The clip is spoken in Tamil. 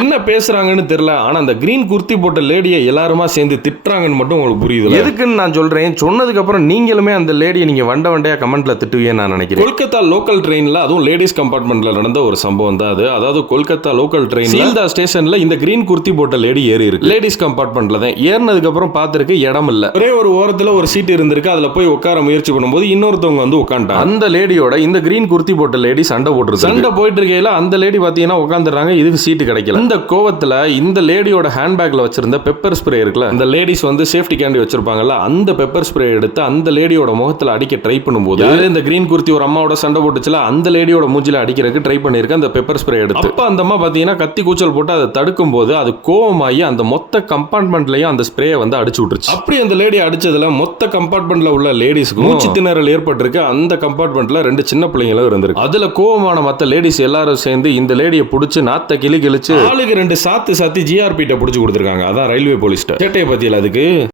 என்ன பேசுறாங்கன்னு தெரியல. ஆனா அந்த கிரீன் குர்த்தி போட்ட லேடியை எல்லாருமா சேர்ந்து திட்டுறாங்கன்னு மட்டும் உங்களுக்கு புரியுது. எதுக்குன்னு நான் சொல்றேன். சொன்னதுக்கு அப்புறம் நீங்களுமே அந்த லேடியை நீங்க வண்டையா கமெண்ட்ல திட்டுவீங்கன்னு நான் நினைக்கிறேன். கொல்கத்தா லோக்கல் ட்ரெயின்ல, அதுவும் லேடிஸ் கம்பார்ட்மெண்ட்ல நடந்த ஒரு சம்பவம் தான் அது. அதாவது கொல்கத்தா லோக்கல் ட்ரெயின்ல சீல்டா ஸ்டேஷன்ல இந்த கிரீன் குர்த்தி போட்ட லேடி ஏறி இருக்கு. லேடிஸ் கம்பார்ட்மெண்ட்ல தான் ஏறினதுக்கு அப்புறம் பார்த்திருக்கு இடம் இல்ல. ஒரே ஒரு ஓரத்துல ஒரு சீட் இருந்திருக்கு. அதுல போய் உட்கார முயற்சி பண்ணும்போது இன்னொருத்தவங்க வந்து உட்கார்ந்தாங்க. அந்த லேடியோட இந்த கிரீன் குர்த்தி போட்ட லேடி சண்டை போட்டு சண்டை போயிட்டு இருக்கையில அந்த லேடி பாத்தீங்கன்னா உட்காந்துறாங்க. இதுக்கு சீட்டு கிடைக்கல. இந்த கோவத்துல இந்த லேடியோட ஹேண்ட்பேக்ல வச்சிருந்த பெப்பர் ஸ்ப்ரே இருக்குல்ல, இந்த லேடிஸ் வந்து சேஃப்டி கேண்டி வச்சிருப்பாங்கல்ல, அந்த பெப்பர் ஸ்ப்ரே எடுத்து அந்த லேடியோட முகத்துல அடிக்க ட்ரை பண்ணும்போது இந்த கிரீன் குர்த்தி ஒரு அம்மாவோட சண்டை போட்டுச்சுல, அந்த லேடியோட மூஞ்சில அடிக்கிறதுக்கு ட்ரை பண்ணிருக்க அந்த பெப்பர் ஸ்ப்ரே எடுத்து. அப்ப அந்த அம்மா பாத்தீங்கன்னா கத்தி கூச்சல் போட்டு அதை தடுக்கும் போது அது கோவமாயி அந்த மொத்த கம்பார்ட்மெண்ட்லயும் அந்த ஸ்ப்ரே வந்து அடிச்சு விட்டுருச்சு. அப்படி அந்த லேடி அடிச்சதுல மொத்த கம்பார்ட்மெண்ட்ல உள்ள லேடிஸ்க்கு மூச்சு திணறல் ஏற்பட்டிருக்கு. அந்த கம்பார்ட்மெண்ட்ல 2 சின்ன பிள்ளைங்களும் இருந்திருக்கு. அதுல கோவமான மத்த லேடிஸ் எல்லாரும் சேர்ந்து இந்த லேடியை புடிச்சு நாத்த கிழிச்சு ஆளுக்கு 2 சாத்து சாத்தி ஜிஆர்பி புடிச்சு கொடுத்திருக்காங்க. அதான் ரயில்வே போலீஸ் சேட்டையை பத்தியில அதுக்கு